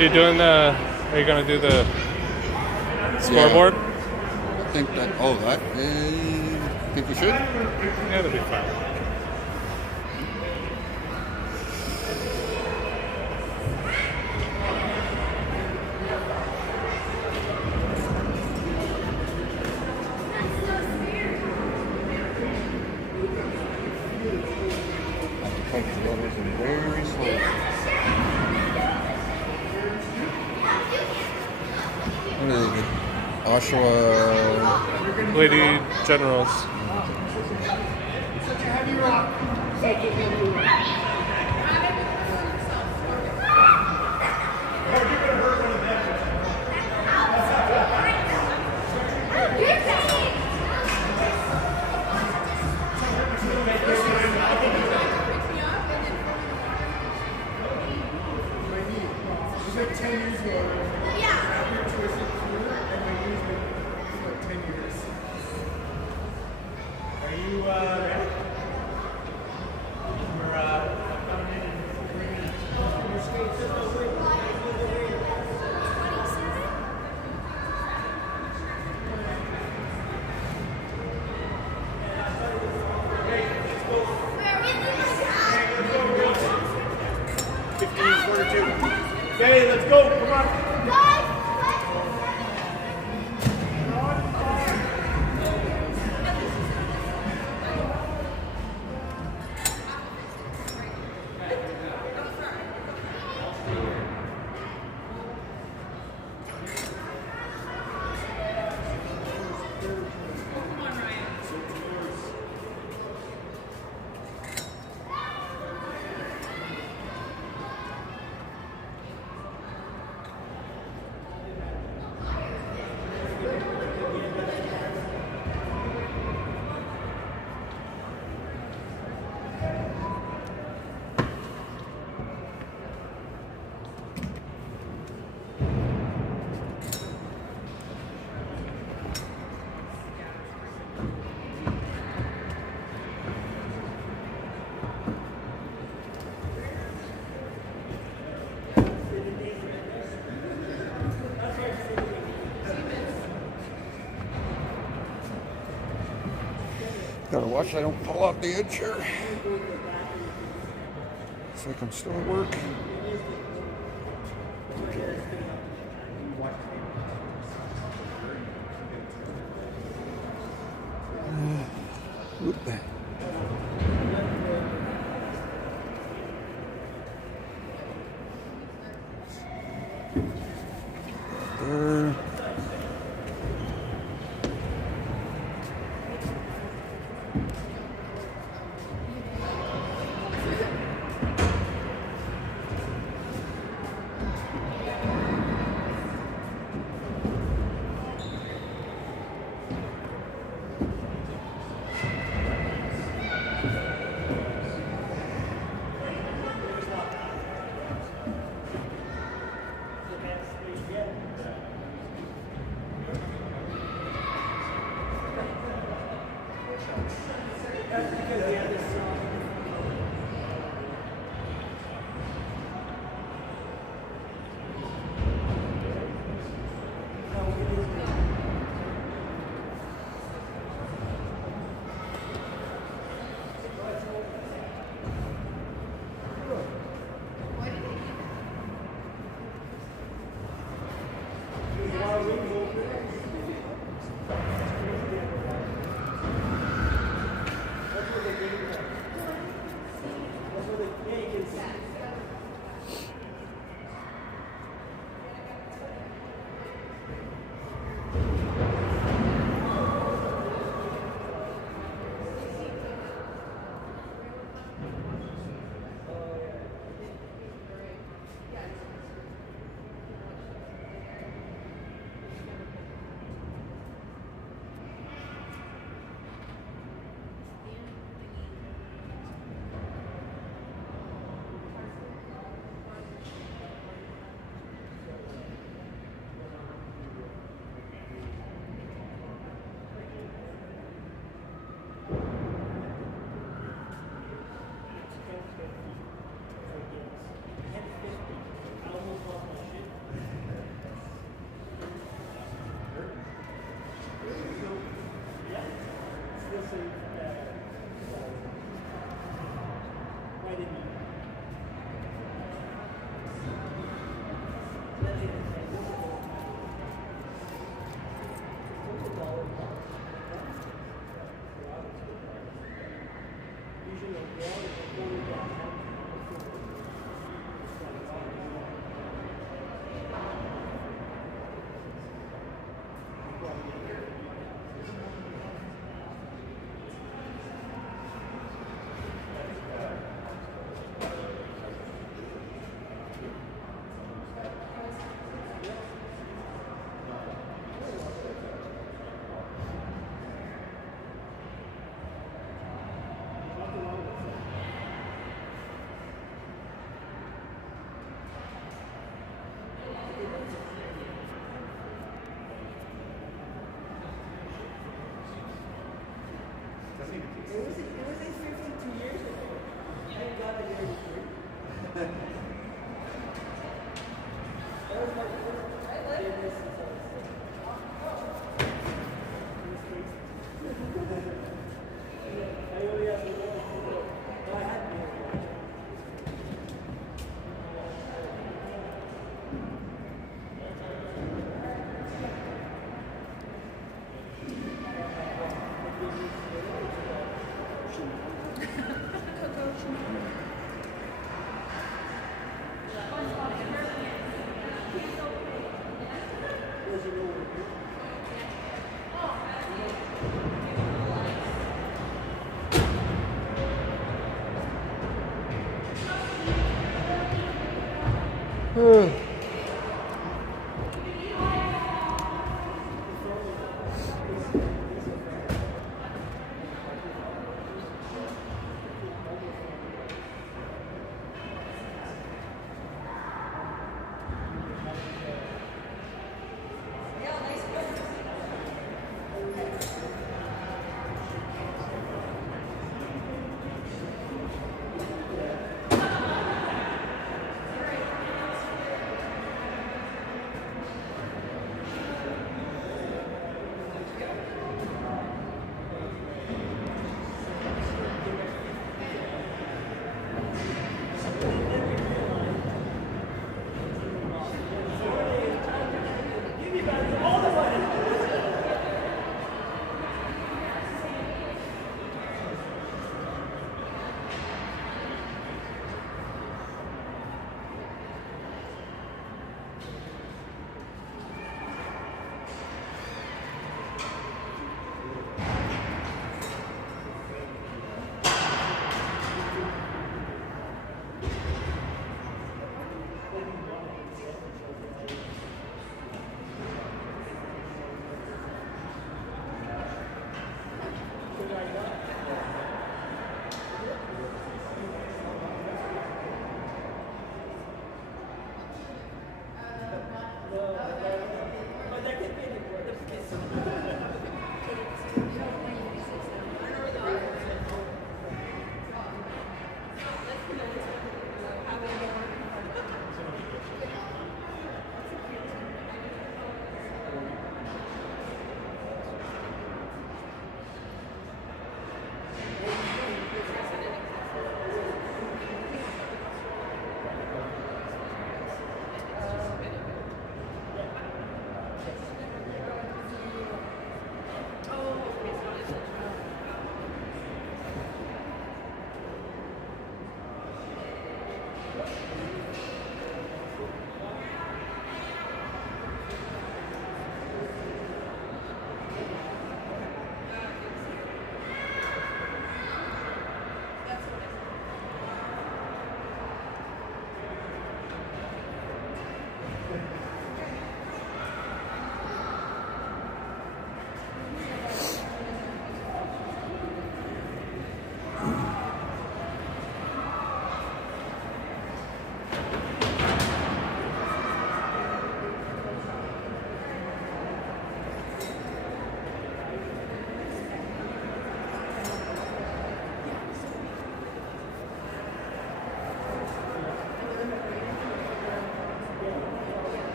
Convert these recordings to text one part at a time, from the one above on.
You doing the? Are you gonna do the scoreboard? I think that. Oh, that. Think we should? Yeah, that'd be fine. Very slow. What are they? Oshawa. Lady Generals. Okay, let's go. Come on. Gotta watch I don't pull off the edge here. Looks like I'm still at work. Whoop. There.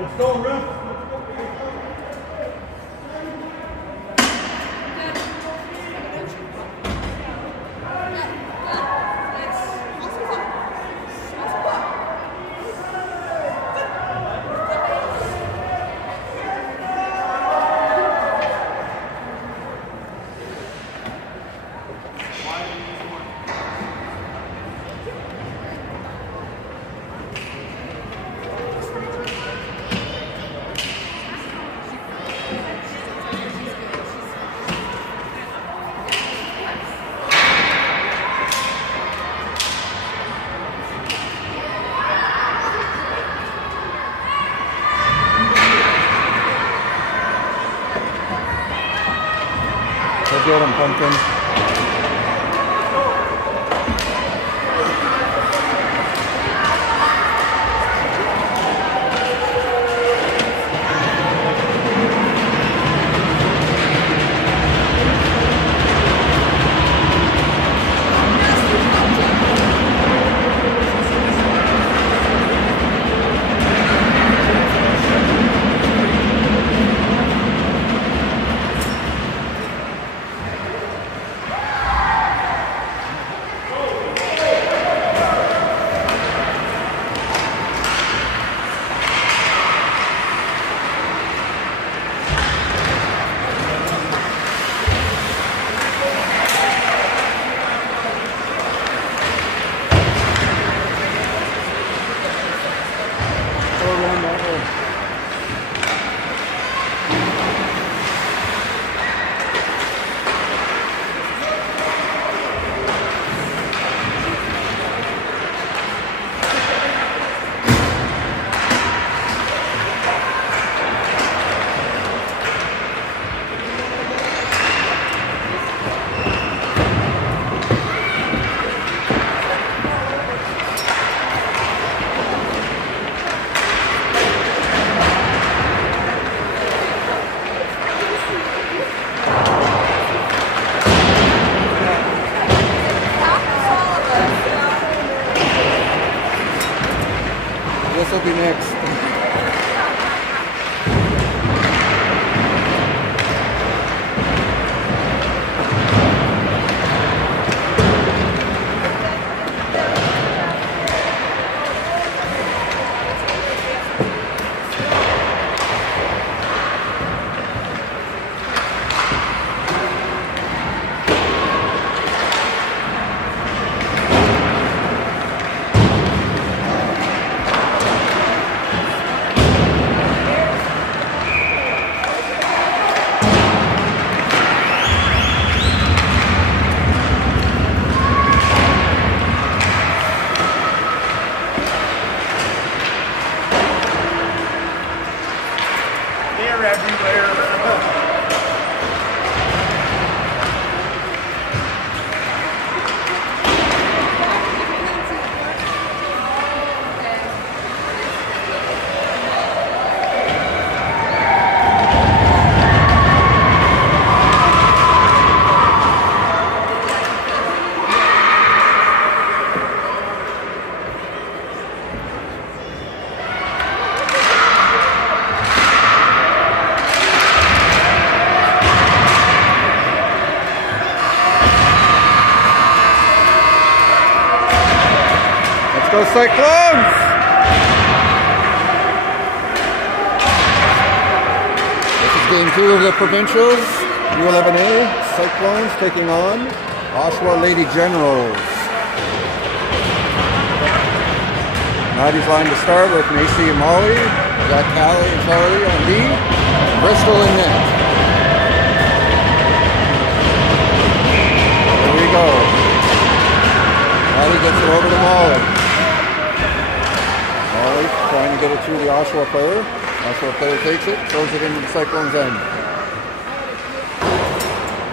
Let's go, ref. Go get 'em, pumpkin. around that way. This will be next. They're everywhere. Go Cyclones! This is game 2 of the Provincials. U11A, Cyclones taking on Oshawa Lady Generals. Maddie's line to start with Macy and Molly. We got Callie and Charlie on D. Bristol in net. There we go. Maddie gets it over to Molly. Molly trying to get it through the Oshawa player. Oshawa player takes it, throws it into the Cyclones' end.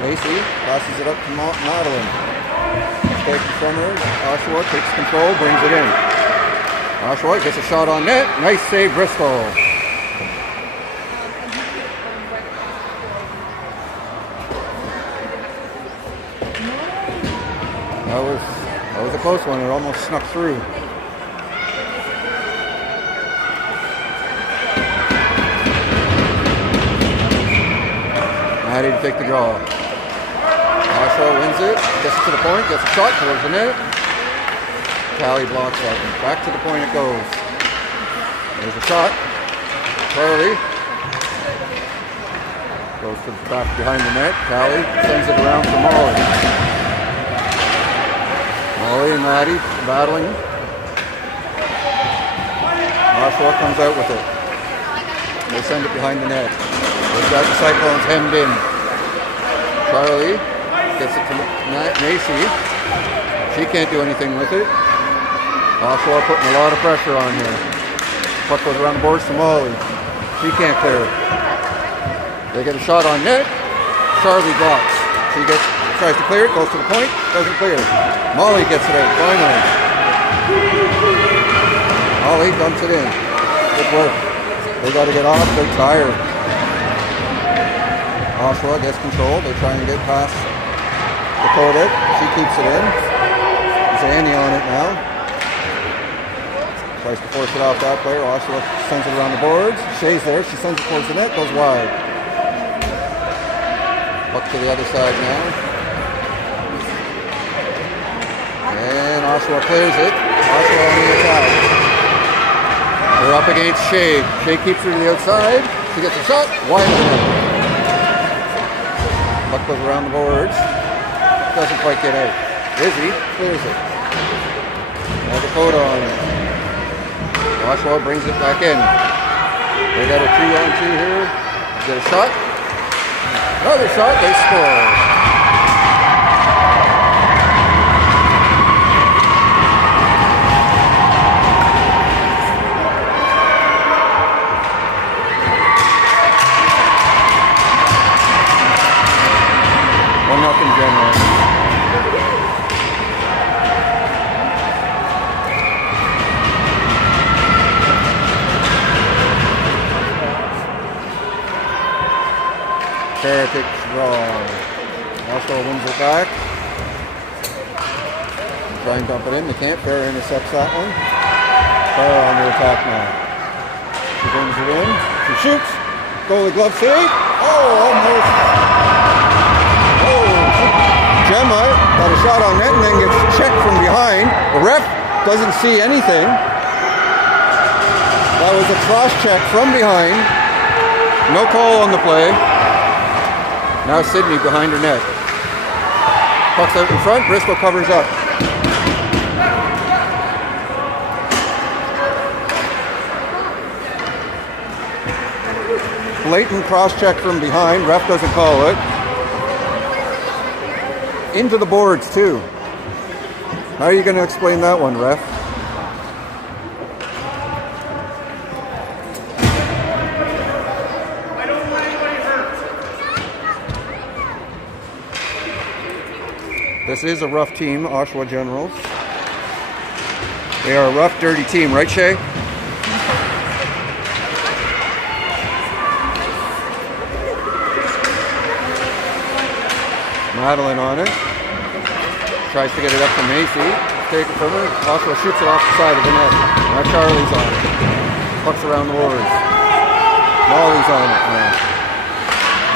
Macy passes it up to Madeline. Take it from her. Oshawa takes control, brings it in. Oshawa gets a shot on net. Nice save, Bristol. That was a close one. It almost snuck through. Maddie to take the draw. Oshawa wins it, gets it to the point, gets a shot towards the net. Callie blocks that. Back to the point it goes. There's a shot. Charlie goes to the back behind the net. Callie sends it around for Molly. Molly and Maddie battling. Oshawa comes out with it. They send it behind the net. They've got the Cyclones hemmed in. Charlie gets it to Macy. She can't do anything with it. Oshawa putting a lot of pressure on here. Puck goes around the boards to Molly. She can't clear it. They get a shot on net. Charlie blocks. She tries to clear it, goes to the point, doesn't clear. Molly gets it out, finally. Molly dumps it in. Good work. They got to get off, they're tired. Oshawa gets control. They're trying to get past Dakota. She keeps it in. There's Annie on it now. Tries to force it off that player. Oshawa sends it around the boards. Shea's there. She sends it towards the net. Goes wide. Puck to the other side now. And Oshawa clears it. Oshawa on the attack. They're up against Shea. Shea keeps her to the outside. She gets a shot. Wide of the net. Puck goes around the boards. Doesn't quite get out. Izzy clears it. Now Dakota on it. Oshawa brings it back in. They got a 2-on-2 here. Get a shot. Another shot. They score. Nothing general. Carleton's wrong. Oshawa wins it back. Try and dump it in. They can't. Farah intercepts that one. Farah on the attack now. She brings it in. She shoots. Goalie glove save. Oh, almost. Gemma got a shot on net and then gets checked from behind. The ref doesn't see anything. That was a cross check from behind. No call on the play. Now Sydney behind her net. Puck's out in front. Bristol covers up. Blatant cross check from behind. Ref doesn't call it. Into the boards too. How are you going to explain that one, ref? I don't want anybody hurt. This is a rough team, Oshawa Generals. They are a rough, dirty team, right, Shay? Madeline on it. Tries to get it up to Macy. Take it from her. Oshawa shoots it off the side of the net. Now Charlie's on it. Pucks around the boards. Molly's on it now.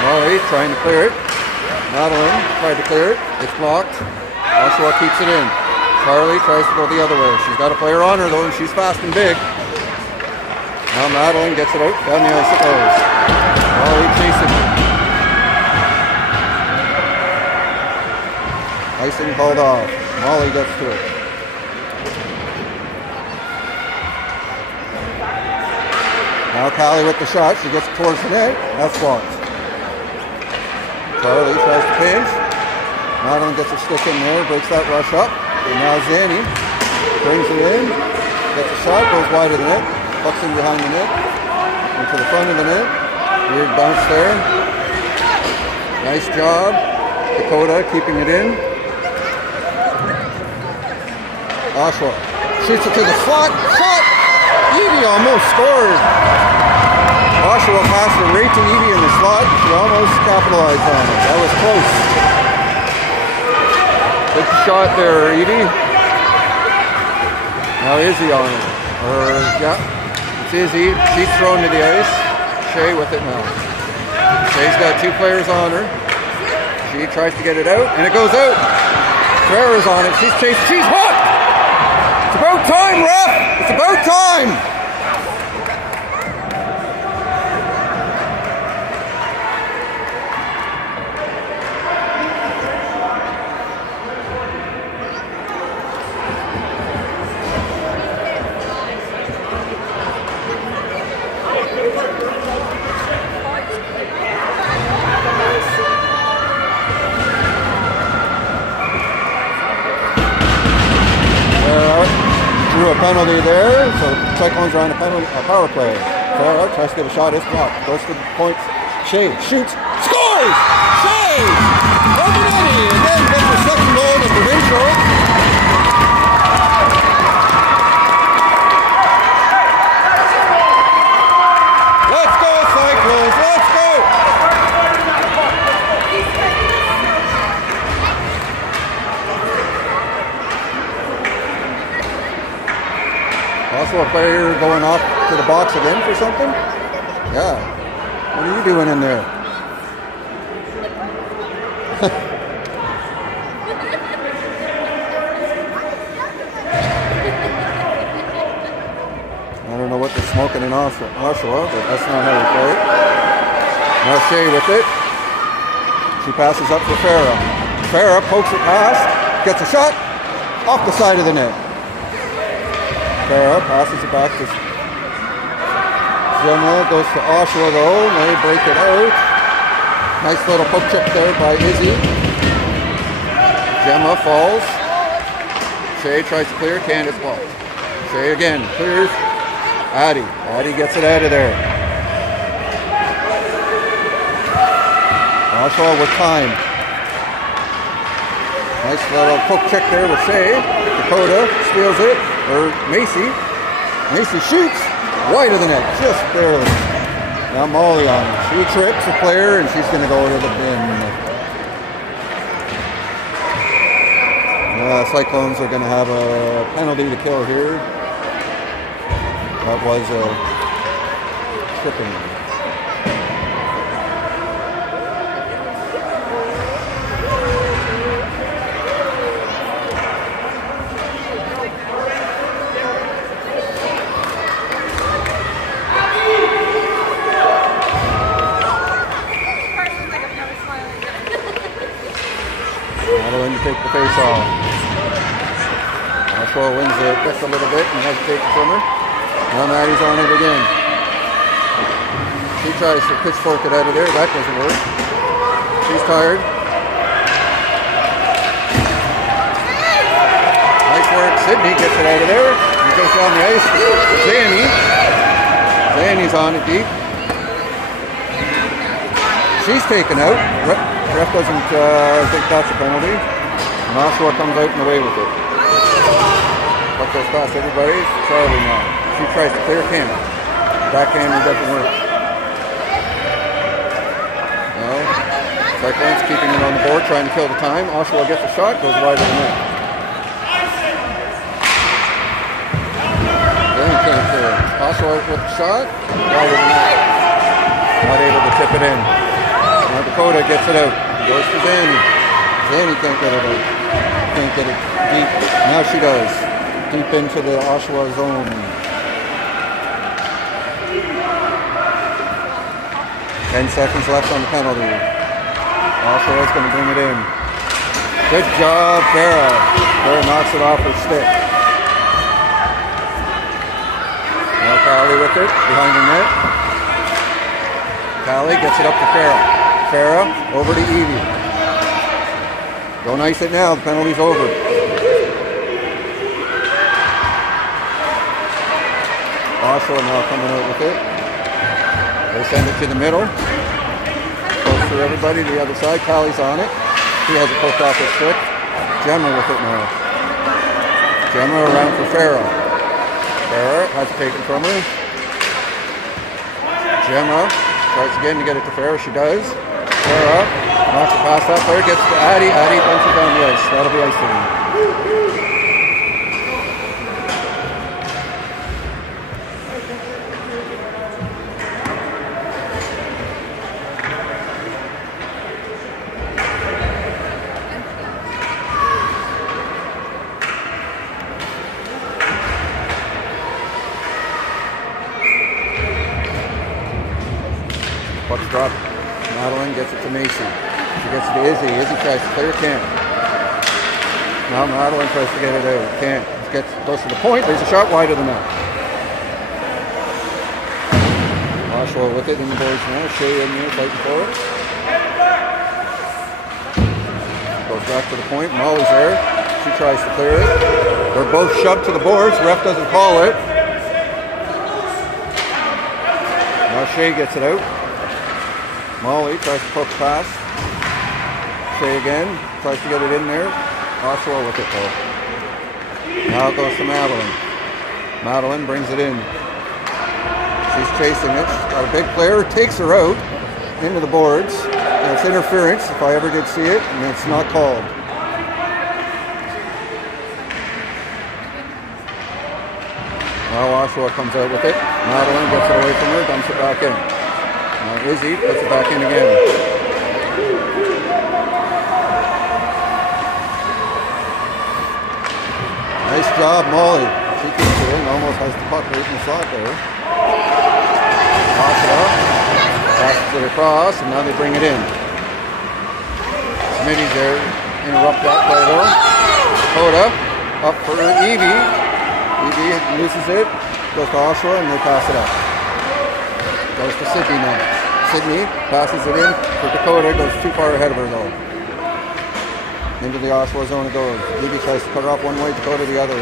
Molly trying to clear it. Madeline tried to clear it. It's blocked. Oshawa keeps it in. Carly tries to go the other way. She's got a player on her though, and she's fast and big. Now Madeline gets it out. Down the ice it goes. Molly chasing it. Icing called off. Molly gets to it. Now Callie with the shot. She gets towards the net. That's blocked. Carly tries to pinch. Madeline gets her stick in there. Breaks that rush up. And now Zanny brings it in. Gets a shot. Goes wide of the net. Pucks in behind the net. Into the front of the net. Weird bounce there. Nice job. Dakota keeping it in. Oshawa shoots it to the slot. Shot! Evie almost scored. Oshawa passed it right to Evie in the slot. She almost capitalized on it. That was close. Good shot there, Evie. Now Izzy on it. Yeah, it's Izzy. She's thrown to the ice. Shay with it now. Shay's got two players on her. She tries to get it out, and it goes out. Farah's on it. She's chased. She's hooked! It's about time, ref! It's about time! A penalty there, so Cyclones are on a power play. Farah tries to get a shot, it's blocked. Goes to the point. Shay shoots, scores! Shay! Openetti, and then gets the second goal to Provincials. Let's go, Cyclones! Let's go! Also a player going off to the box again for something? Yeah. What are you doing in there? I don't know what they're smoking in Oshawa, but that's not how we play it. Now Shay with it. She passes up for Farah. Farah pokes it past, gets a shot off the side of the net. Farah passes it back to Gemma goes to Oshawa though, and they break it out. Nice little poke check there by Izzy. Gemma falls. Shay tries to clear, Candace blocked. Shay again, clears. Addie gets it out of there. Oshawa with time. Nice little poke check there with Shay. Dakota steals it, or Macy. Macy shoots wide of the net, just barely. Now Molly on. She trips a player and she's going to go to the bin. Cyclones are going to have a penalty to kill here. That was a tripping. Madeline to take the face off. Oshawa wins it just a little bit and has to take it from her. Now Maddie's on it again. She tries to pitchfork it out of there. That doesn't work. She's tired. Nice work. Sydney gets it out of there. He goes down the ice. Zanny's on it deep. She's taken out. Ref doesn't think that's a penalty. And Oshawa comes out and away with it. Puck goes past everybody. Charlie now. She tries to clear Canada. Backhander doesn't work. No. Cyclones keeping it on the board, trying to kill the time. Oshawa gets a shot, goes wide of the net. Then can't clear it. Oshawa with the shot, wide of the net. Not able to tip it in. Now Dakota gets it out. Goes to Zanny. Zanny can't get it out. Can't get it deep. Now she does. Deep into the Oshawa zone. 10 seconds left on the penalty. Oshawa's going to bring it in. Good job, Farah. Farah knocks it off her stick. Now Callie with it, behind the net. Callie gets it up to Farah. Farah over to Evie. Don't ice it now, the penalty's over. Oshawa now coming out with it. They send it to the middle. Close to everybody, the other side. Callie's on it. She has it poked off her stick. Gemma with it now. Gemma around for Farah. Farah has to take it from her. Gemma tries again to get it to Farah. She does. Farah knocks it past that player. Gets to Addie. Addie dumps it down the ice. That'll be icing. Puck's dropped. Madeline gets it to Macy. She gets it to Izzy. Izzy tries to clear, can't. Now Madeline tries to get it out. Can't. Gets close to the point. There's a shot wide of the net. Oshawa with it in the boards now. Shea in there fighting for it. Goes back to the point. Molly's there. She tries to clear it. They're both shoved to the boards. Ref doesn't call it. Now Shea gets it out. Molly tries to poke past. Shea again. Tries to get it in there. Oshawa with it though. Now it goes to Madeline. Madeline brings it in. She's chasing it. She's got a big player. Takes her out into the boards. And it's interference if I ever did see it. And it's not called. Now Oshawa comes out with it. Madeline gets it away from her. Dumps it back in. Now Izzy puts it back in again. Nice job, Molly. She keeps it in, almost has the puck right in the slot there. Toss it up. Passes it across, and now they bring it in. Smitty's there. Interrupt that play though. Dakota up for Evie. Evie loses it. Goes to Oshawa, and they pass it up. Goes to Sydney now. Sydney passes it in for Dakota. Goes too far ahead of her though. Into the Oshawa zone it goes. Evie tries to cut her off one way, Dakota the other.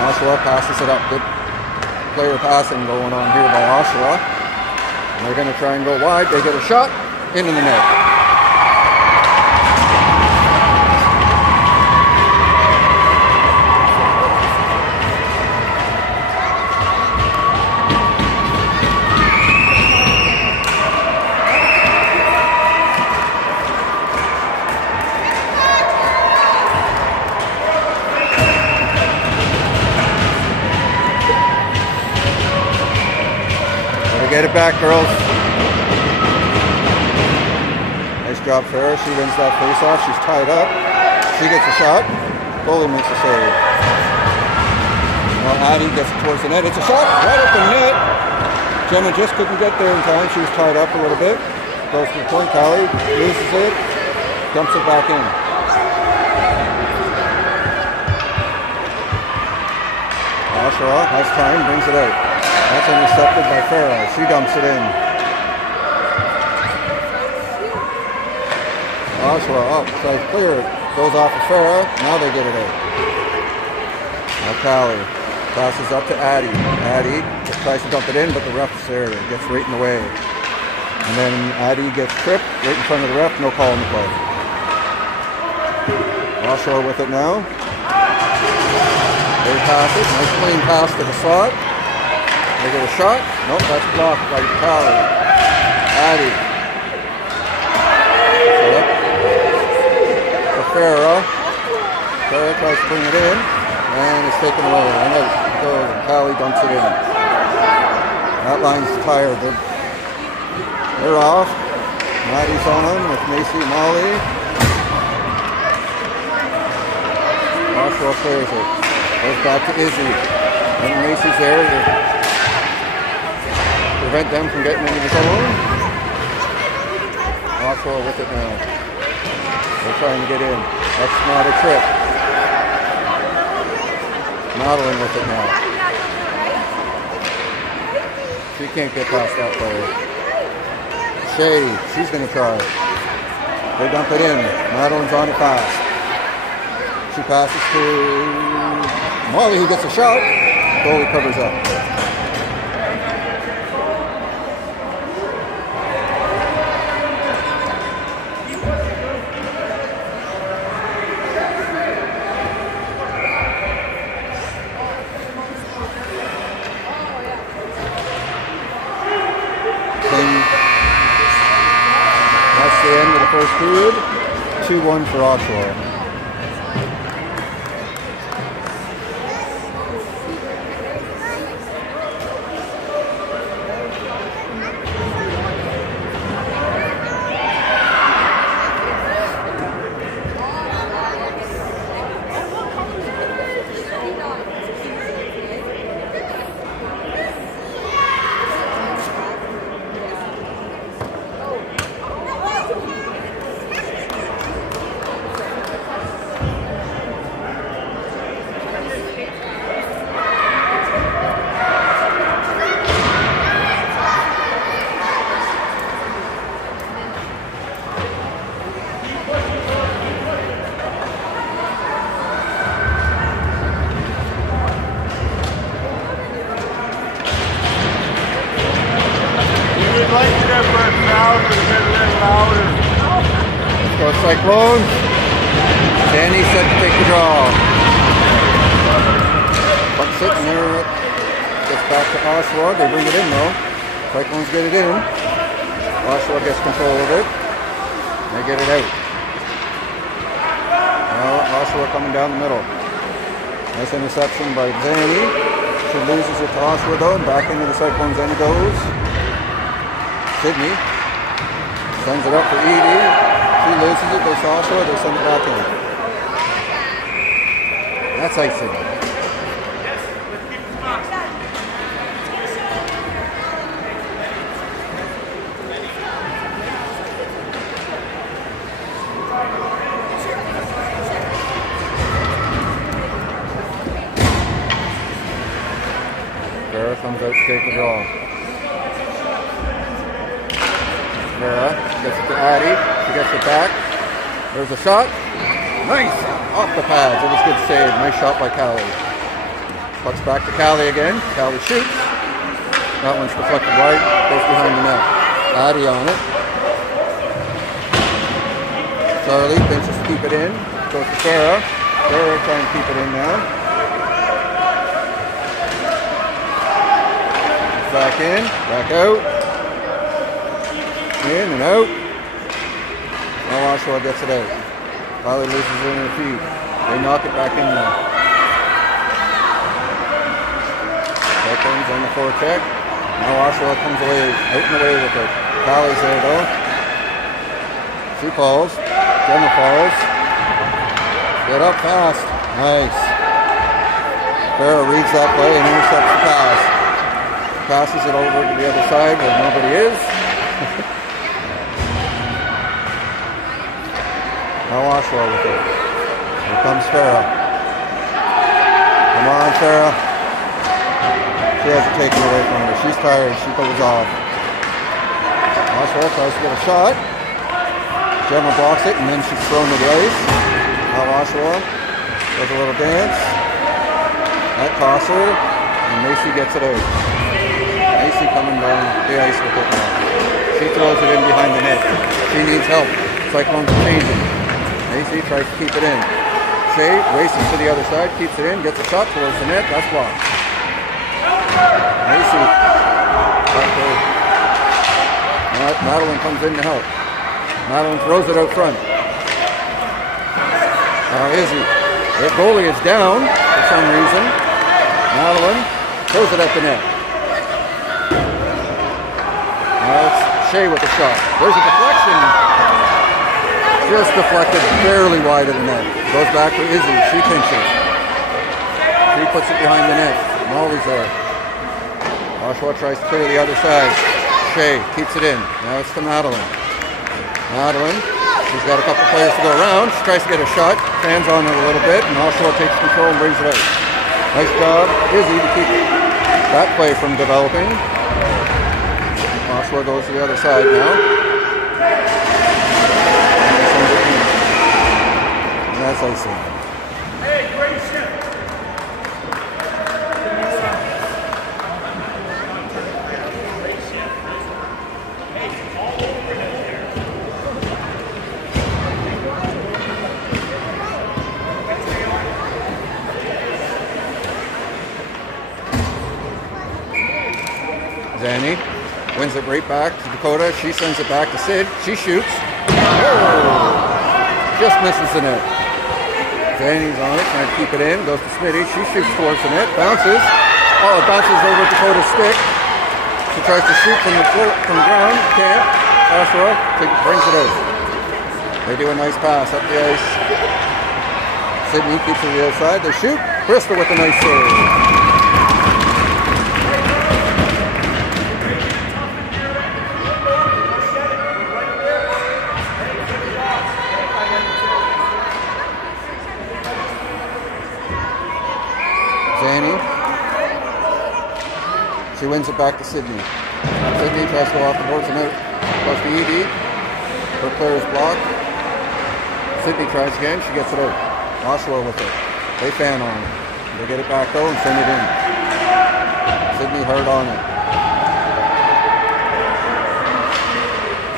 Oshawa passes it up. Good player passing going on here by Oshawa. And they're going to try and go wide. They get a shot into the net. Get it back, girls. Nice job, Farah. She wins that face-off. She's tied up. She gets a shot. Goalie makes a save. Now Addie gets it towards the net. It's a shot right at the net. Gemma just couldn't get there in time. She was tied up a little bit. Goes to the point. Callie loses it. Dumps it back in. Oshawa has time. Brings it out. That's intercepted by Farah. She dumps it in. Oshawa up, tries to clear it. Goes off of Farah. Now they get it out. Now Callie passes up to Addie. Addie tries to dump it in, but the ref's there. It gets right in the way. And then Addie gets tripped right in front of the ref. No call in the play. Oshawa with it now. They pass it. Nice clean pass to the slot. They get a shot. Nope, that's blocked by Carleton. Addie. To Farah. Farah tries to bring it in. And it's taken away. And it goes. And Callie dumps it in. That line's tired. They're off. Maddie's on with Macy and Molly. Oshawa clears it. Goes back to Izzy. And Macy's there. Prevent them from getting into the zone. Oshawa with it now. They're trying to get in. That's not a trip. Madeline with it now. She can't get past that player. Shay, she's going to try. They dump it in. Madeline's on it fast. She passes to Molly, who gets a shot. Goalie covers up. That's the end of the first period. 2-1 for Oshawa. For Cyclones, Danny set to take the draw. Puck sitting there, gets back to Oshawa. They bring it in though. Cyclones get it in. Oshawa gets control of it. They get it out. Now Oshawa coming down the middle. Nice interception by Danny. She loses it to Oshawa though. Back into the Cyclones end it goes. Sydney sends it up for Edie. She loses it, goes to Oshawa, they send it back in. That's icing. Farah comes out to take the draw. Vera gets it to Addie. She gets it back. There's a shot. Nice! Off the pads. It was a good save. Nice shot by Callie. Pucks back to Callie again. Callie shoots. That one's deflected right. Goes behind the net. Addie on it. Charlie thinks to keep it in. Goes to Sarah. Sarah trying to keep it in now. Back in. Back out. In and out. Now Oshawa gets it out. Kylie loses it in her feet. They knock it back in there. Cyclones on the forecheck. Now Oshawa comes away, out and away with it. Kylie's there though. She falls. Gemma falls. Get up fast. Nice. Farrah reads that play and intercepts the pass. Passes it over to the other side where nobody is. Now Oshawa with it. Here comes Farrah. Come on, Farrah. She has it taken away from her. She's tired. She goes off. Oshawa tries to get a shot. Gemma blocks it, and then she's thrown to the ice. Now Oshawa does a little dance. That costs her, and Macy gets it out. Macy coming down the ice with it now. She throws it in behind the net. She needs help. Cyclones are changing. Macy tries to keep it in. Shea races to the other side, keeps it in, gets a shot towards the net. That's blocked. Macy. Madeline comes in to help. Madeline throws it out front. Now Izzy. The goalie is down for some reason. Madeline throws it at the net. Now it's Shea with the shot. There's a deflection. Just deflected barely wide of the net. Goes back to Izzy. She pinches. She puts it behind the net. Molly's there. Oshawa tries to clear the other side. Shea keeps it in. Now it's to Madeline. Madeline, she's got a couple players to go around. She tries to get a shot. Fans on it a little bit, and Oshawa takes control and brings it out. Nice job, Izzy, to keep that play from developing. Oshawa goes to the other side now. And that's icing. Hey, great ship. Zanny wins it right back to Dakota. She sends it back to Sid. She shoots. Whoa! Just misses the net. Zanny's on it, trying to keep it in. Goes to Smitty. She shoots towards the net. Bounces. Oh, it bounces over Dakota's stick. She tries to shoot from the floor, from the ground. Can't. Oshawa brings it out. They do a nice pass up the ice. Sydney keeps it to the other side. They shoot. Bristol with a nice save. She wins it back to Sydney. Sydney tries to go off the boards and out. Goes to Edie. Her player is blocked. Sydney tries again. She gets it out. Oshawa with it. They fan on it. They get it back though and send it in. Sydney hard on it.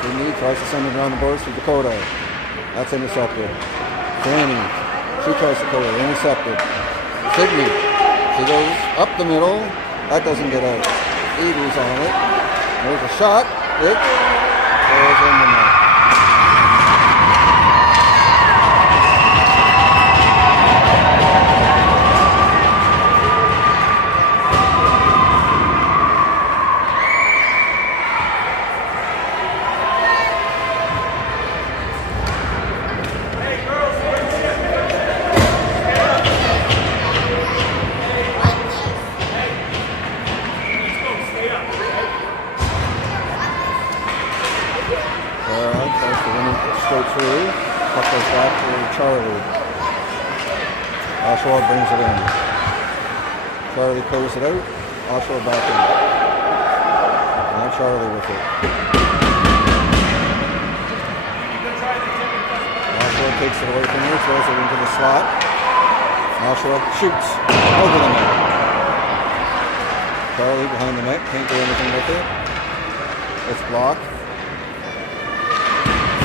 Sydney tries to send it around the boards to Dakota. That's intercepted. Fanny. She tries to clear. Intercepted. Sydney. She goes up the middle. That doesn't get out. Edie's on it. There's a shot. It goes in the net. Through. Puck goes back to Charlie. Oshawa brings it in. Charlie clears it out. Oshawa back in. Now Charlie with it. Oshawa takes it away from her, throws it into the slot. Oshawa shoots over the net. Charlie behind the net, can't do anything with it. It's blocked.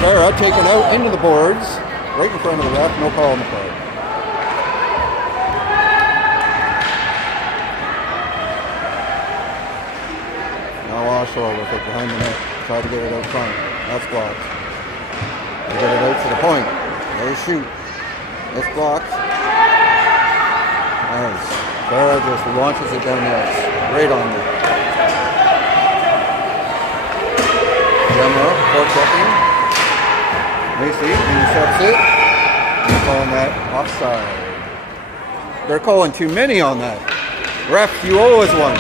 Farah taken out into the boards, right in front of the ref, no call on the play. Now Oshawa with it behind the net, try to get it out front. That's blocked. They get it out to the point. They shoot. It's blocked. Nice. Farah just launches it down the ice. Right on there. Gemma, court checking. Macy intercepts it. They're calling that offside. They're calling too many on that. Ref, you owe us one.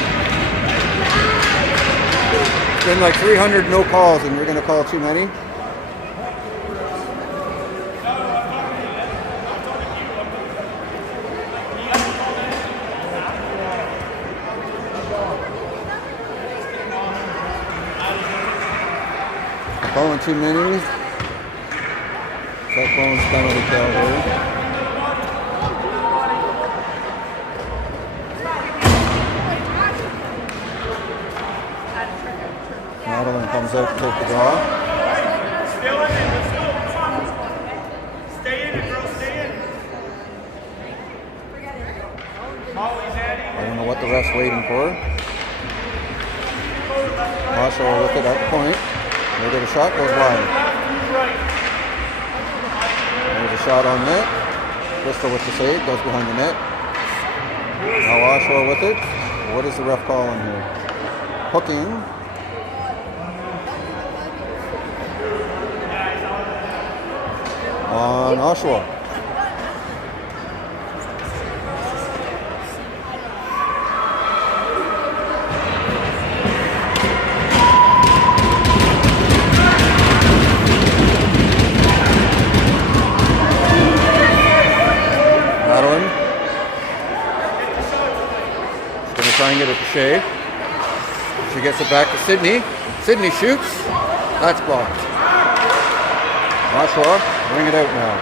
It's been like 300 no calls and we're going to call too many. Calling too many. Cyclones penalty kill here. Madeline comes out to take the draw. Still in it, let's go. Stay in it, girl, stay in it. Molly's adding. I don't know what the ref's waiting for. Oshawa with it at the point. They get a shot, goes wide. There's a shot on net. Bristol with the save, goes behind the net. Now Oshawa with it. What is the ref calling here? Hooking. On Oshawa. Try and get it to Shea. She gets it back to Sydney. Sydney shoots. That's blocked. Oshawa, bring it out now.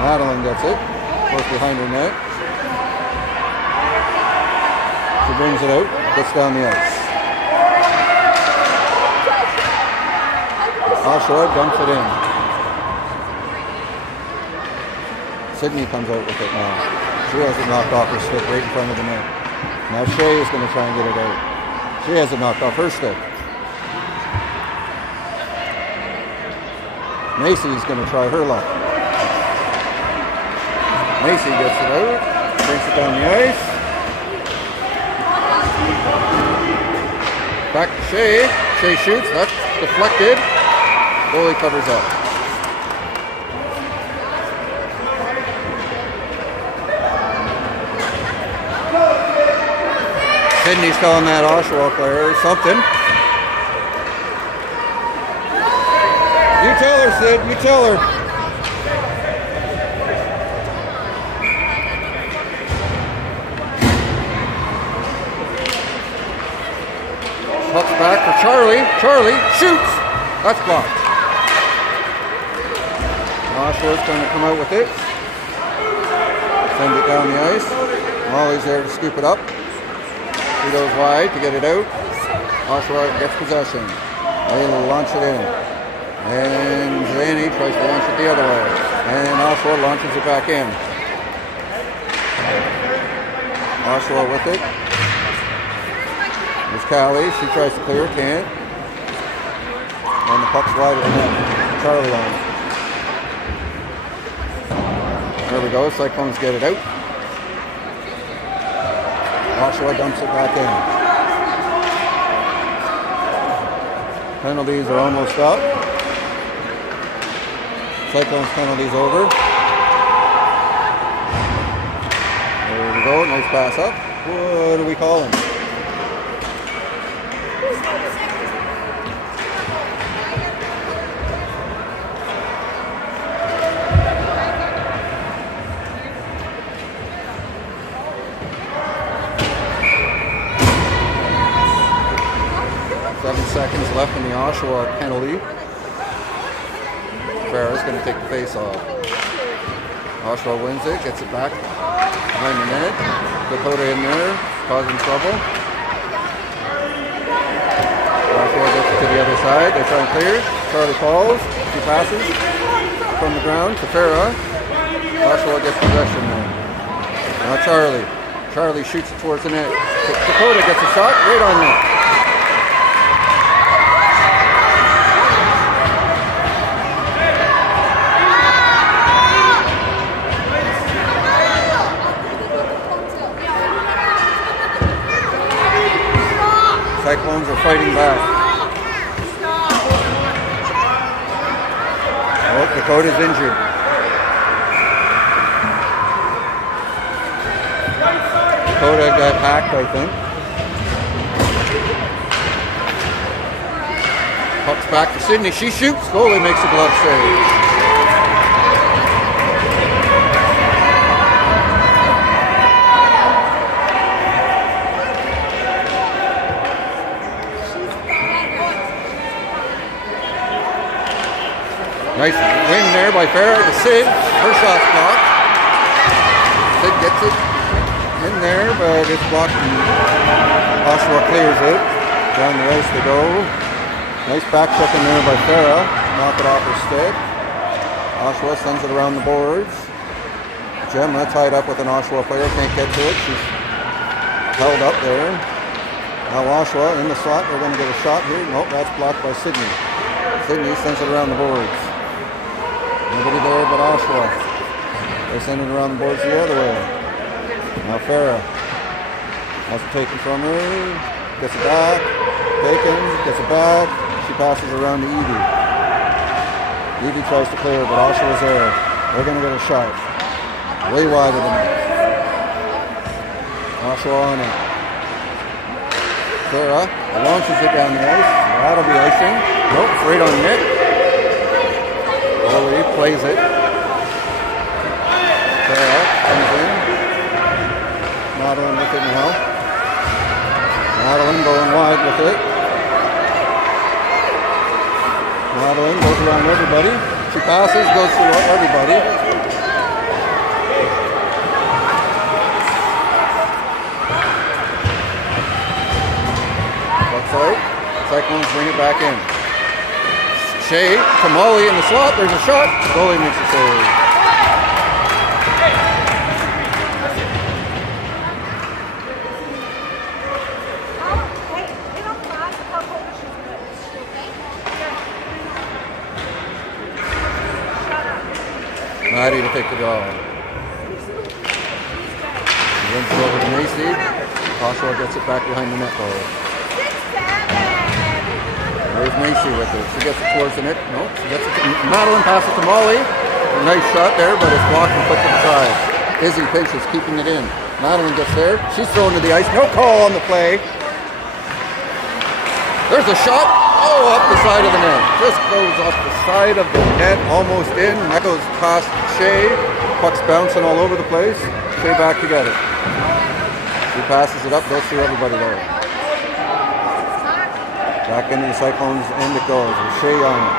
Madeline gets it. Goes behind her net. She brings it out. Gets down the ice. Oshawa dumps it in. Sydney comes out with it now. She has it knocked off her stick right in front of the net. Now Shea is going to try and get it out. She has it knocked off her stick. Macy's going to try her luck. Macy gets it out, brings it down the ice. Back to Shea. Shea shoots. That's deflected. Goalie covers up. Sydney's calling that Oshawa player or something. You tell her, Sid. You tell her. Puck's back for Charlie. Charlie shoots. That's blocked. Oshawa's going to come out with it. Send it down the ice. Molly's there to scoop it up. He goes wide to get it out. Oshawa gets possession. They launch it in. And Zaney tries to launch it the other way. And Oshawa launches it back in. Oshawa with it. There's Callie. She tries to clear. Can't. And the puck's wide of the net. Charlie on it. There we go. Cyclones get it out. Oshawa dumps it back in. Penalties are almost up. Cyclones penalties over. There we go. Nice pass up. What are we calling? 7 seconds left in the Oshawa penalty. Farah's going to take the face off. Oshawa wins it, gets it back behind the net. Dakota in there, causing trouble. Oshawa gets it to the other side. They try and clear. Charlie falls. She passes from the ground to Farah. Oshawa gets possession now. Now Charlie. Charlie shoots it towards the net. Dakota gets a shot right on net. Cyclones are fighting back. Oh, Dakota's injured. Dakota got hacked, I think. Puck's back to Sydney. She shoots. Goalie makes a glove save. Nice wing there by Farah to Sid. Her shot's blocked. Sid gets it in there, but it's blocked and Oshawa clears it. Down the ice they go. Nice back check in there by Farah. Knock it off her stick. Oshawa sends it around the boards. Gemma tied up with an Oshawa player. Can't get to it. She's held up there. Now Oshawa in the slot. They're going to get a shot here. Nope, that's blocked by Sydney. Sydney sends it around the boards. Nobody there but Oshawa. They send it around the boards the other way. Now Farah has it taken from her. Gets it back. Taken. Gets it back. She passes around to Evie. Evie tries to clear, but Oshawa's there. They're going to get a shot. Way wide of the net. Oshawa on it. Farah launches it down the ice. That'll be icing. Nope, right on net. Goalie plays it. Farah comes in. Madeline with it now. Madeline going wide with it. Madeline goes around everybody. She passes, goes through everybody. Looks out. Cyclones bring it back in. Shea to Molly in the slot. There's a shot. Goalie makes a save. Maddie to take the draw. Runs it over to Macy. Oshawa gets it back behind the net goal. There's Macy with it. She gets it towards the net. No, she gets it to Madeline, passes to Molly. A nice shot there, but it's blocked and put to the side. Izzy pinches, keeping it in. Madeline gets there. She's thrown to the ice. No call on the play. There's a shot. Oh, up the side of the net. Just goes off the side of the net, almost in. That goes past Shea. Puck's bouncing all over the place. Shea back to get it. She passes it up, goes through everybody there. Back into the Cyclones end it goes. With Shea on it.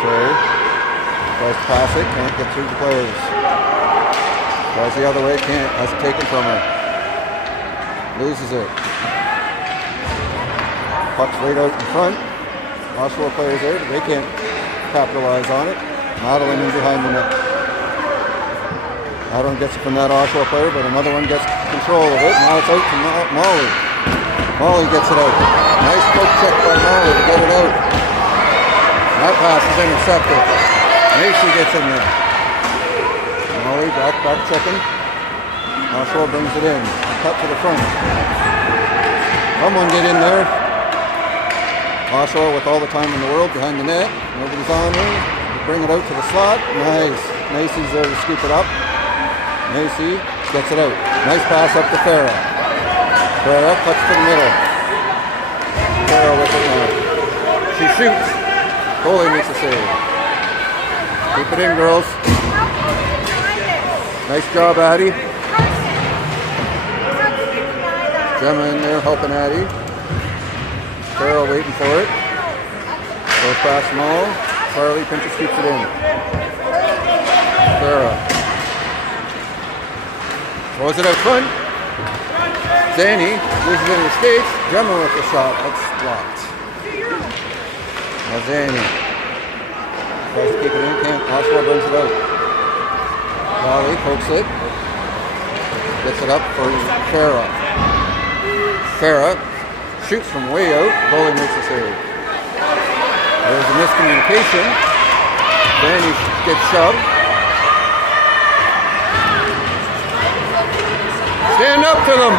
Shea tries to pass it, can't get through the players. Tries the other way, can't. Has it taken from her. Loses it. Puck's right out in front. Oshawa players there, they can't capitalize on it. Madeline in behind the net. Madeline gets it from that Oshawa player, but another one gets control of it. Now it's out to Molly. Molly gets it out. Nice poke check by Molly to get it out. That pass is intercepted. Macy gets in there. Molly back checking. Oshawa brings it in. Cut to the front. Someone get in there. Oshawa with all the time in the world behind the net. Nobody's on her. Bring it out to the slot. Nice. Macy's there to scoop it up. Macy gets it out. Nice pass up to Farah. Farah cuts to the middle. Farah with it now. She shoots. Goalie makes a save. Keep it in, girls. Nice job, Addie. Gemma in there helping Addie. Carol waiting for it. Goes past them all. Charlie pinches, keeps it in. Sarah. Throws it out front. Zanny loses it in the States. Gemma with the shot. That's blocked. Now Zanny tries to keep it in. Can't. Oshawa brings it out. Charlie pokes it. Gets it up for Farah. Farah shoots from way out. Goalie makes a save. There's a miscommunication. Danny gets shoved. Stand up to them.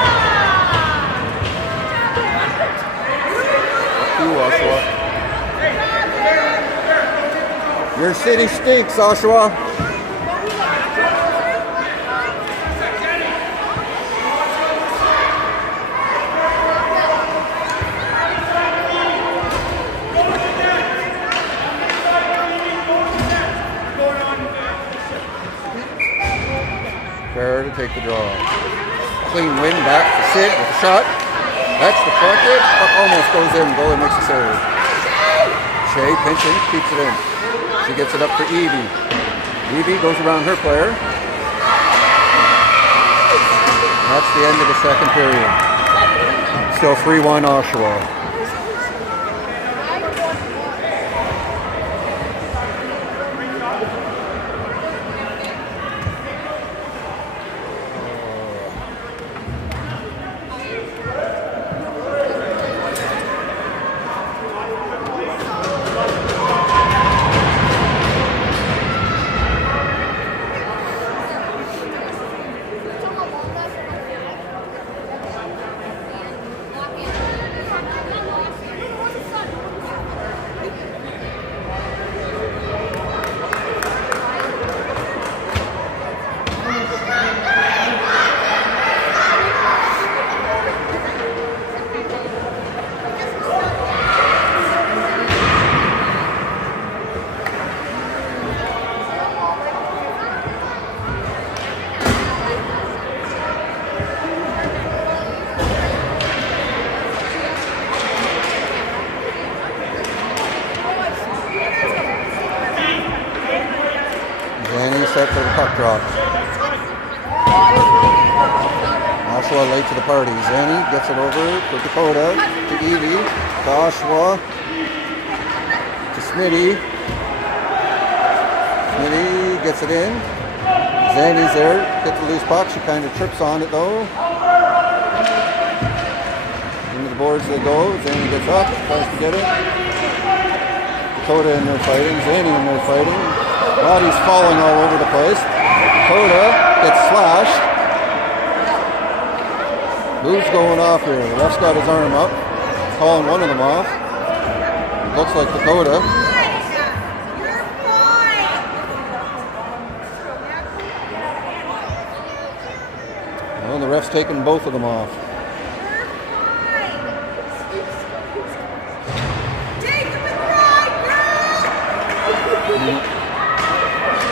Fuck you, Oshawa. Your city stinks, Oshawa. Fair to take the draw. Clean win back to Sid with a shot. That's deflected. Almost goes in. Goalie makes a save. Shay pinching, keeps it in. She gets it up for Evie. Evie goes around her player. That's the end of the second period. Still 3-1 Oshawa. Set for the puck drop. Oshawa late to the party. Zanny gets it over to Dakota, to Evie, to Oshawa, to Smitty. Smitty gets it in. Zanny's there, gets the loose puck. She kind of trips on it though. Into the boards they go. Zanny gets up, tries to get it. Dakota in there fighting. Zanny in there fighting. Bodies falling all over the place. Dakota gets slashed. Who's going off here? The ref's got his arm up, calling one of them off. Looks like Dakota. Well, the ref's taking both of them off.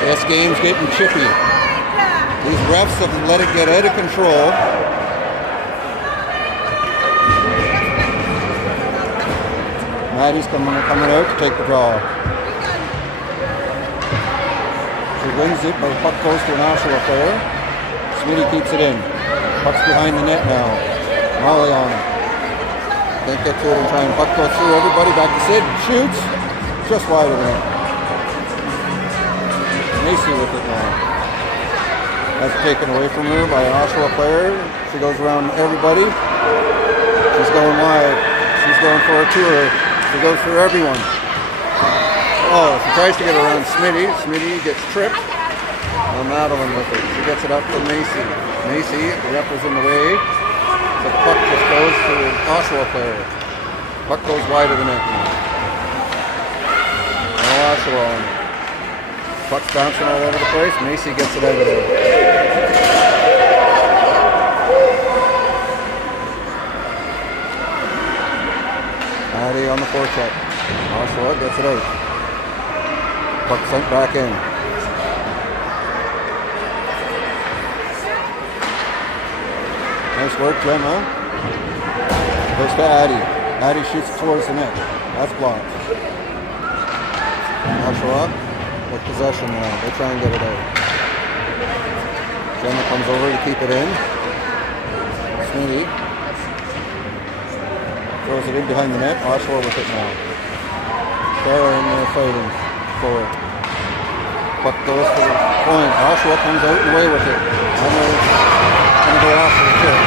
This game's getting chippy. These refs have let it get out of control. Maddie's coming out to take the draw. She wins it, but the puck goes to an Oshawa player. Smitty keeps it in. Puck's behind the net now. Molly on it. Can't get to it in time. Puck goes through everybody. Back to Sid. Shoots. Just wide of the net. Macy with it now. That's taken away from her by an Oshawa player. She goes around everybody. She's going wide. She's going for a tour. She goes for everyone. Oh, she tries to get around Smitty. Smitty gets tripped. Madeline with it. She gets it up to Macy. Macy, the ref was in the way. So the puck just goes to the Oshawa player. Puck goes wide of the net now. No Oshawa on it. Puck's bouncing all over the place. Macy gets it out of there. Addie on the forecheck. Oshawa gets it out. Puck sent back in. Nice work, Gemma. Goes to Addie. Addie shoots towards the net. That's blocked. Oshawa with possession now. They try and get it out. Jenna comes over to keep it in. Smitty throws it in behind the net. Oshawa with it now. They're in there fighting for it. Puck goes for the point. Oshawa comes out and away with it. And they're going to go after the kick.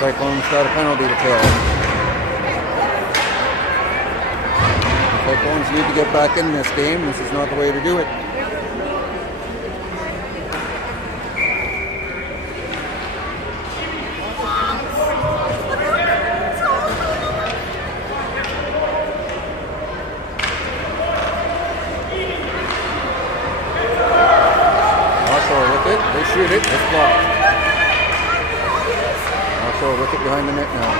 Cyclones got a penalty to kill. Cyclones need to get back in this game. This is not the way to do it. Oshawa with it. They shoot it. It's blocked. With it behind the net now.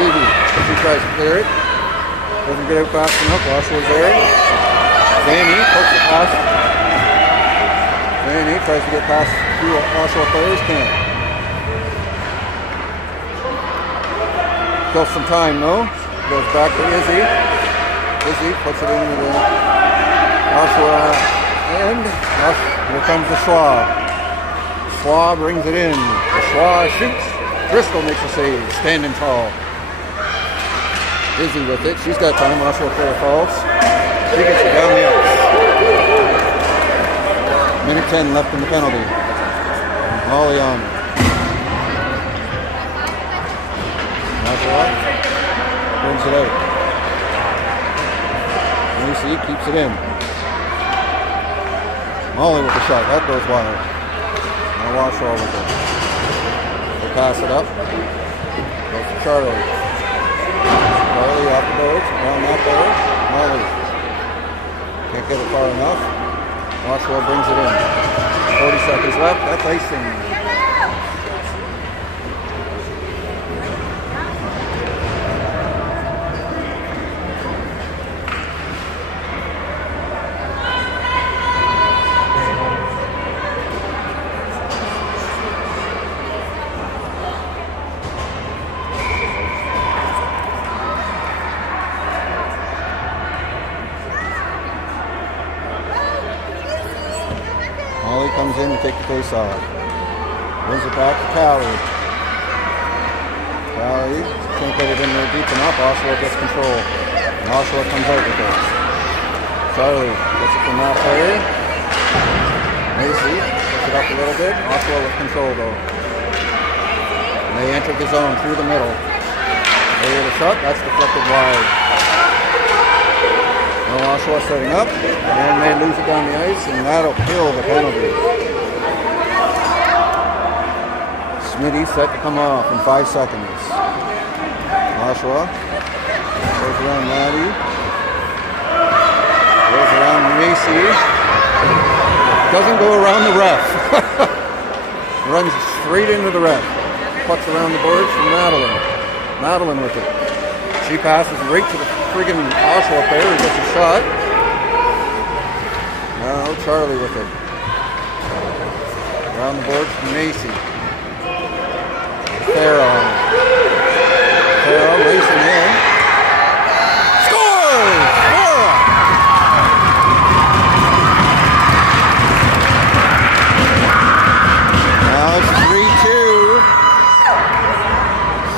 Evie, she tries to clear it. Doesn't get out fast enough. Oshawa's there. Danny pokes it past. Danny tries to get past two Oshawa players. Can't. Kills some time though. Goes back to Izzy. Izzy puts it into the Oshawa end. Here comes the Schwab. Schwab brings it in. The Schwab shoots. Driscoll makes a save, standing tall. Izzy with it. She's got time. Oshawa player falls. She gets it down the ice. Minute 10 left in the penalty. Molly on. Oshawa brings it out. Lucy keeps it in. Molly with the shot. That goes wide. Now Oshawa with it. Pass it up. Goes to Charlie. Charlie off the boards. Around that board. Molly. Can't get it far enough. Oshawa brings it in. 40 seconds left. That's icing. Molly comes in to take the face off. Brings it back to Callie. Callie can't get it in there deep enough. Oshawa gets control. And Oshawa comes out with it. Charlie gets it from that player. Macy puts it up a little bit. Oshawa with control though. And they enter the zone through the middle. They get a shot. That's deflected wide. Oshawa setting up, and they lose it down the ice, and that'll kill the penalty. Smitty set to come off in 5 seconds. Oshawa goes around Maddie, goes around Macy, doesn't go around the ref. Runs straight into the ref. Pucks around the boards from Madeline. Madeline with it. She passes right to the friggin' Oshawa player who gets a shot. Now Charlie with it. Around the boards from Macy. Farrell racing in. Scores! Farrell! Now it's 3-2.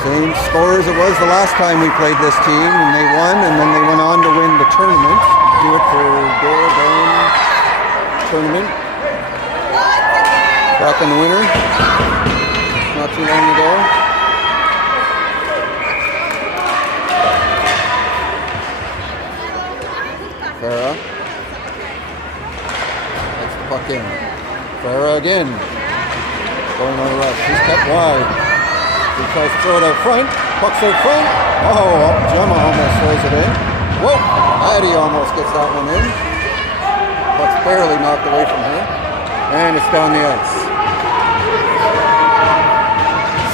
Same score as it was the last time we played this team, and they won, and then they went on to win the tournament. Do it for Dome tournament. Back in the winter, not too long ago. Farah takes the puck in. Farah again, going on a rush. He's kept wide. He tries to throw it out front. Puck's out front. Oh, Gemma almost throws it in. Whoa! Addie almost gets that one in. Puck's barely knocked away from her. And it's down the ice.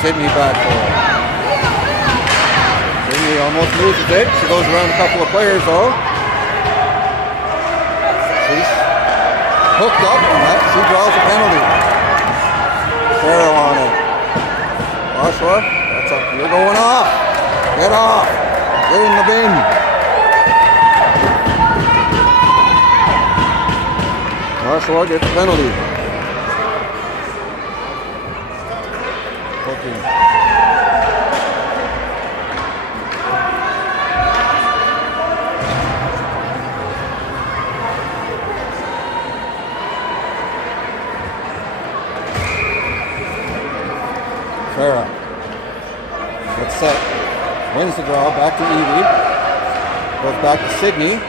Sydney back for it. Sydney almost loses it. She goes around a couple of players though. hooked up, and that, she draws a penalty. Farrell on it. Oshawa, that's up. You're going off. Get off. Get in the bin. Oshawa gets the penalty. Okay. Farah gets set, wins the draw, back to Evie, goes back to Sydney,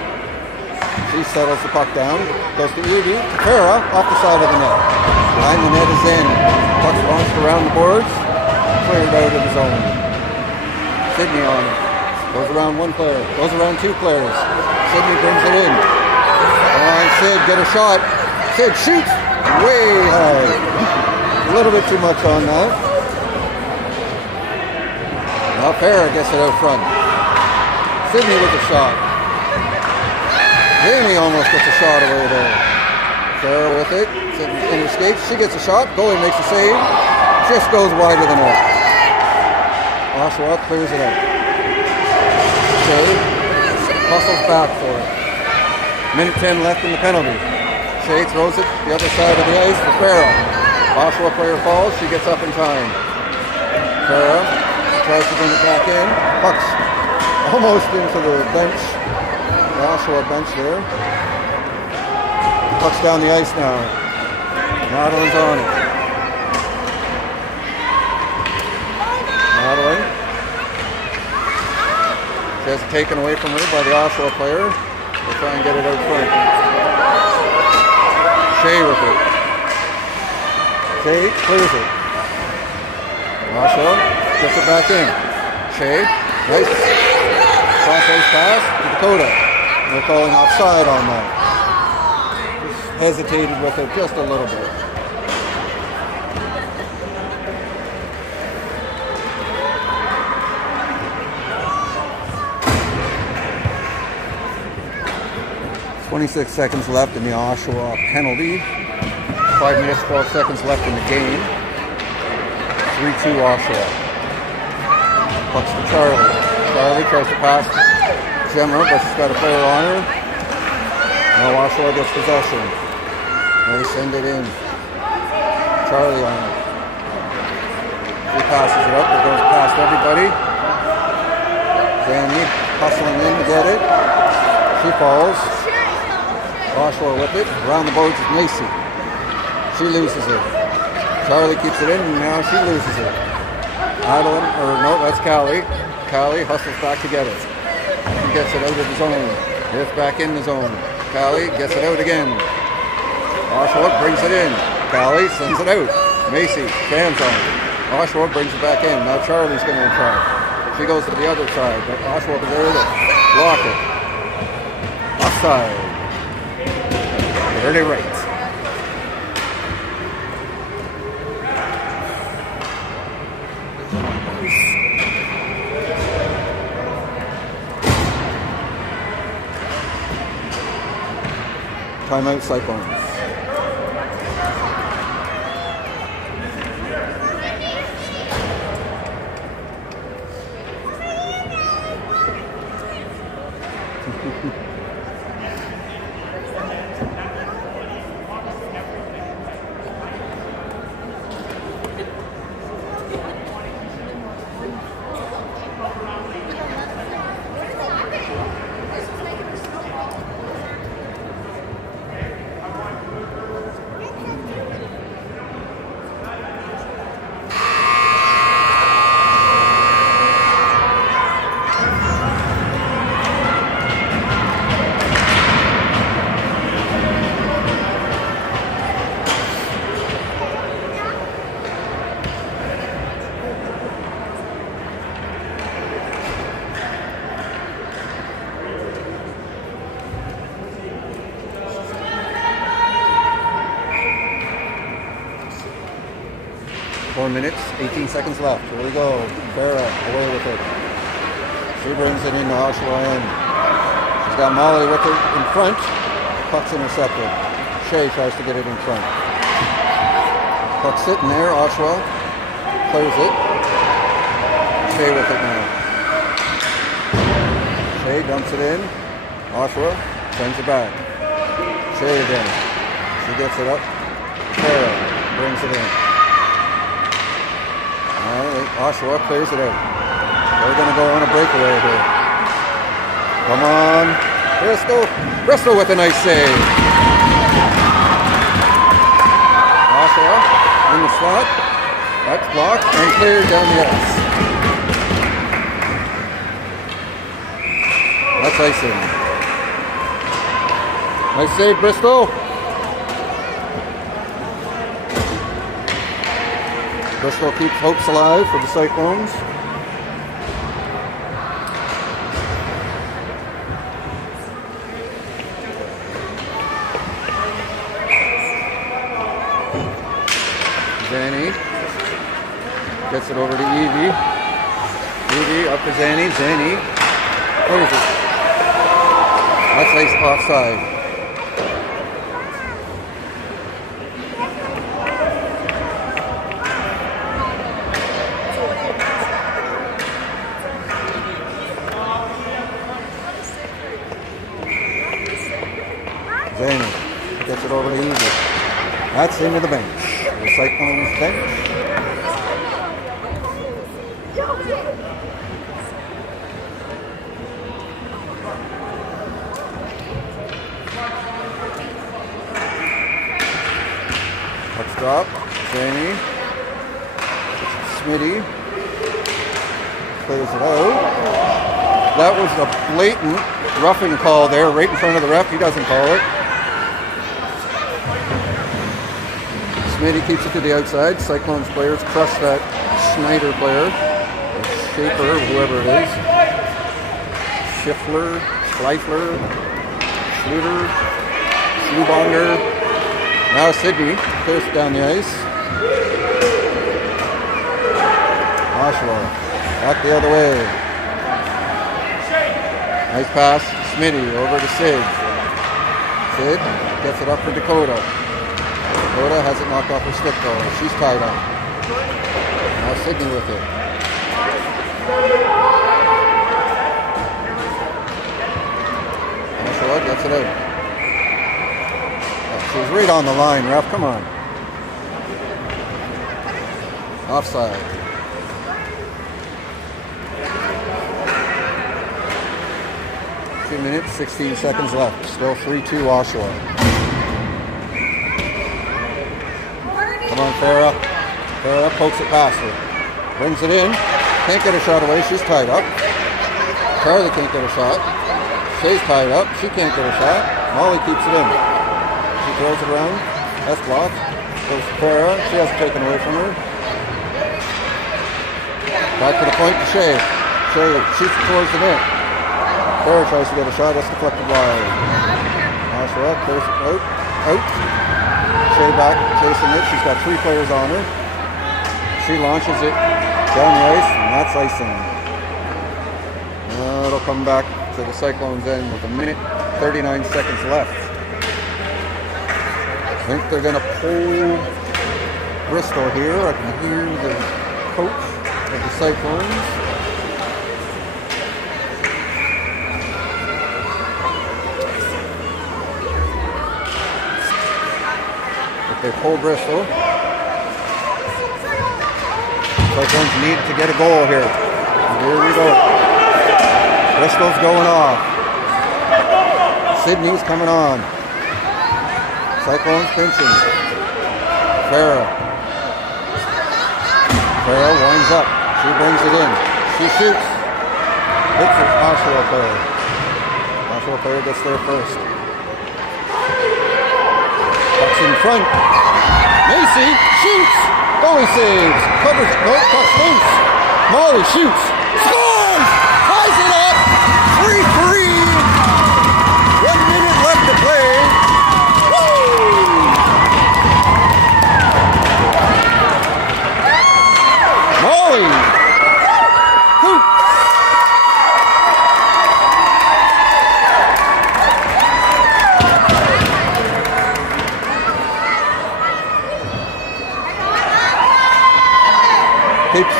she settles the puck down, goes to Evie, Farah off the side of the net, behind the net is in, puck launched around the boards, cleared out of the zone, Sydney on it, goes around one player, goes around two players, Sydney brings it in, come on Sid, get a shot, Sid shoots, way high, a little bit too much on that. Now Farah gets it out front. Sydney with a shot. Jamie almost gets a shot away there. Farah with it. Sydney escapes. She gets a shot. Goalie makes a save. Just goes wide of the net. Oshawa clears it out. Shea hustles back for it. Minute 10 left in the penalty. Shea throws it the other side of the ice for Farah. Oshawa player falls. She gets up in time. Farah tries to bring it back in. Puck's almost into the bench. The Oshawa bench there. Puck's down the ice now. Madeline's on it. Madeline. She has it taken away from her by the Oshawa player. They'll try and get it out front. Shea with it. Shea clears it. Oshawa gets it back in. Shea, nice cross-ice pass to Dakota. They're calling offside on that. Just hesitated with it just a little bit. .26 seconds left in the Oshawa penalty. 5 minutes, 12 seconds left in the game. 3-2 Oshawa. Pucks to Charlie. Charlie tries to pass Gemma, but she's got a player on her. Now Oshawa gets possession. They send it in. Charlie on it. He passes it up. It goes past everybody. Jamie hustling in to get it. She falls. Oshawa with it. Around the boards is Macy. She loses it. Charlie keeps it in, and now she loses it. Madeline, or no, that's Callie. Callie hustles back to get it. She gets it out of the zone. It's back in the zone. Callie gets it out again. Oshawa brings it in. Callie sends it out. Macy stands on it. Oshawa brings it back in. Now Charlie's going to try. She goes to the other side, but Oshawa was there to block it. Offside. Early right. Timeout Cyclones. Minutes, 18 seconds left. Here we go. Farah away with it. She brings it into Oshawa end. She's got Molly with her in front. Puck's intercepted. Shea tries to get it in front. Puck sitting there, Oshawa clears it. Shea with it now. Shea dumps it in. Oshawa sends it back. Shea again. She gets it up. Farah brings it in. Alright, Oshawa clears it out. They're going to go on a breakaway here. Come on. Bristol. Bristol with a nice save. Oshawa in the slot. That's blocked and cleared down the ice. That's icing. Nice save, Bristol. Bristol keeps hopes alive for the Cyclones. Zanny gets it over to Evie. Evie up to Zanny. Zanny. What is it? That's ice offside. Zanny gets it over to Evie. That's into the bench. The Cyclones bench. Let's drop. Zanny. Smitty. Clears it out. That was a blatant roughing call there, right in front of the ref. He doesn't call it. Smitty keeps it to the outside. Cyclones players crush that Schneider player. Or Shaper, whoever it is. Schiffler, Schleifler, Schluter, Schlubonger. Now Sydney clears it down the ice. Oshawa back the other way. Nice pass. Smitty over to Sid. Sid gets it up for Dakota. Dakota has it knocked off her stick though. She's tied up. Now Sydney with it. Oshawa gets it out. She's right on the line, ref. Come on. Offside. 2 minutes, 16 seconds left. Still 3-2 Oshawa. Come on, Farah. Farah pokes it past her. Brings it in. Can't get a shot away. She's tied up. Carly can't get a shot. Shea's tied up. She can't get a shot. Molly keeps it in. She throws it around. That's blocked. Goes to Farah. She has it taken away from her. Back to the point to Shea. Shea shoots towards the net. Farah tries to get a shot. That's deflected wide. Oshawa clears it out. Out. Shea back chasing it. She's got 3 players on her. She launches it down the ice, and that's icing. It'll come back to the Cyclones end with 1 minute, 39 seconds left. I think they're going to pull Bristol here. I can hear the coach of the Cyclones. If they pull Bristol, Cyclones need to get a goal here. And here we go. Bristol's going off. Sydney's coming on. Cyclones pinching. Farah. Farah winds up. She brings it in. She shoots. Hits an Oshawa player. Oshawa player gets there first. Puck's in front. Macy shoots. Goalie saves. Covers it. No, puck's loose. Molly shoots. Scores! Ties it up. 3-3. 1 minute left to play. Molly! Hoop!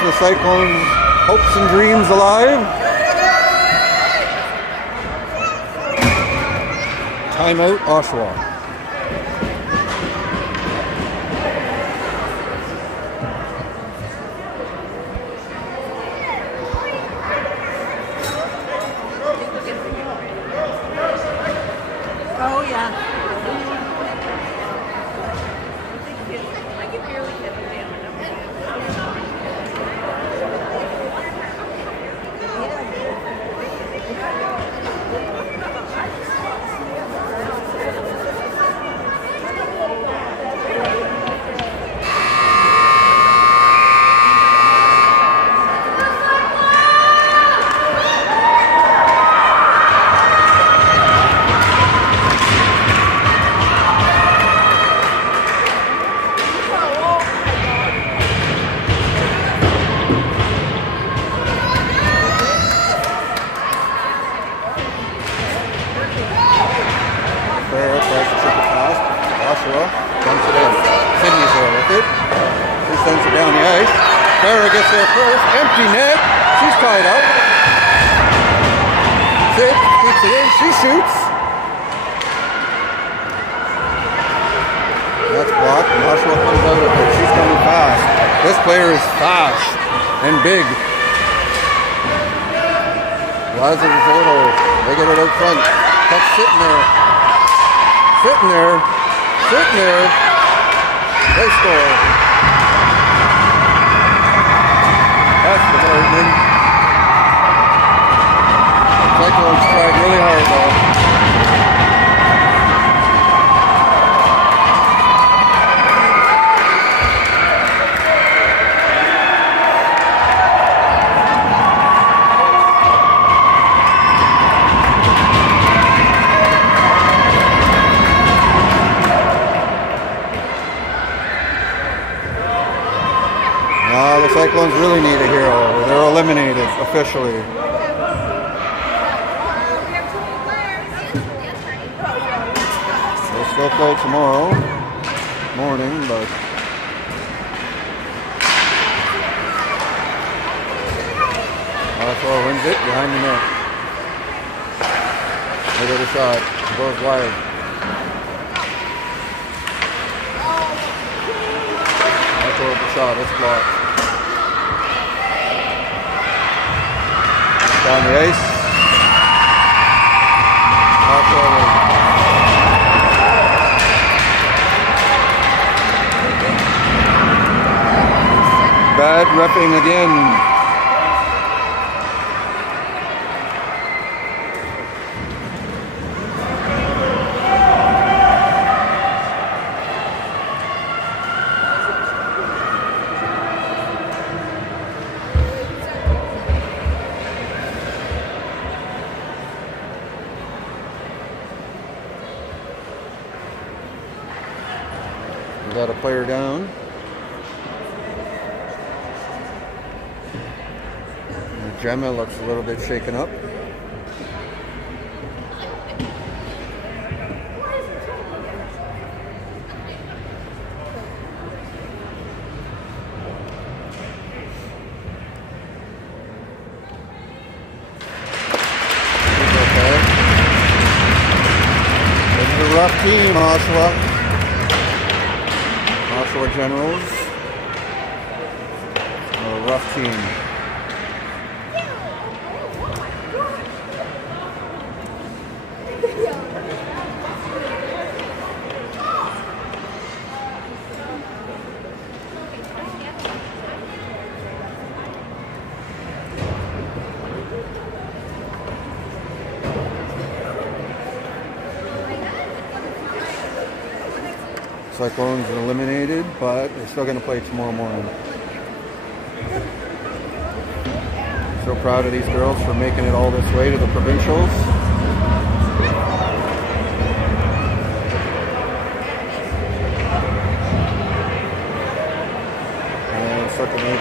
the Cyclones' hopes and dreams alive. Timeout, Oshawa. Oh, yeah. I can barely get it down. Oshawa dumps it in. Sydney's there with it. She sends it down the ice. Farah gets there first. Empty net. She's tied up. Sid keeps it in. She shoots. That's blocked. And Oshawa comes out of it. She's coming fast. This player is fast and big. Liza Rizzordo. They get it out front. Puck's sitting there. Sitting there. Sitting there. They score. That's the lightning. The Cyclones tried really hard though. The Cyclones really need a hero. They're eliminated officially. They'll still play tomorrow morning, but Oshawa wins it behind the net. They get a shot. It goes wide. Oshawa with the shot. It's blocked. Down the ice. Bad repping again. Got a player down. And Gemma looks a little bit shaken up. Okay. This is a rough team, Oshawa. Oshawa Generals. A rough team. Cyclones are eliminated, but they're still going to play tomorrow morning. So proud of these girls for making it all this way to the Provincials. And second lead,